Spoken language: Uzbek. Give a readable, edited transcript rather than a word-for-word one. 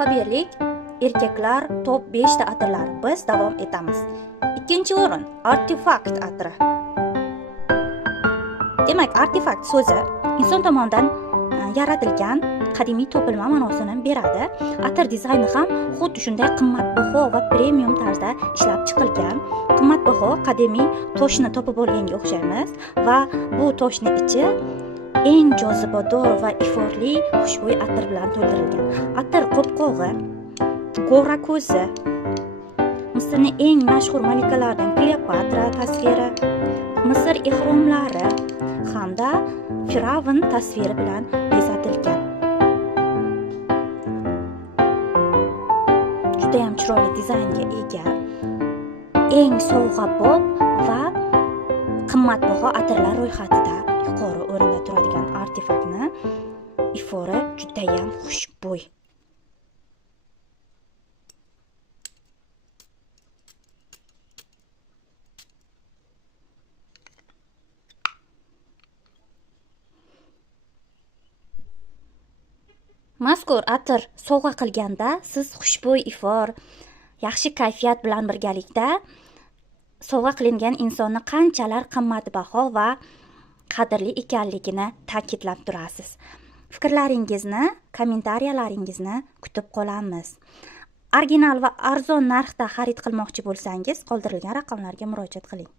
Alfabetlik erkaklar top 5 ta atirlar. Biz davom etamiz. Ikkinchi o'rin artefakt atiri. Demak, artefakt so'zi inson tomonidan yaratilgan qadimiy topilma ma'nosini beradi. Atir dizayni ham xuddi shunday qimmatbaho va premium tarzda ishlab chiqilgan. Qimmatbaho qadimiy toshni topib olganga o'xshaymiz va bu toshning ichi eng jozibador va iforli xushbo'y atir bilan to'ldirilgan. Atir qopqog'i, Gora ko'zi, Misrning eng mashhur malikalaridan Kleopatra tasviri, Misr ehromlari hamda Firavn tasviri bilan bezatilgan. Juda ham chiroyli dizaynga ega, eng sovg'abob va qimmatbaho atirlar ro'yxatida yuqori o'rinda turadigan artefaktni ifori juda ham xushbo'y. Mazkur atir sovg'a qilganda siz xushbo'y ifor, yaxshi kayfiyat bilan birgalikda sovg'a qilingan insonni qanchalar qimmatbaho va qadrli ekanligini ta'kidlab turasiz. Fikrlaringizni, kommentariyalaringizni kutib qolamiz. Original va arzon narxda xarid qilmoqchi bo'lsangiz, qoldirilgan raqamlarga murojaat qiling.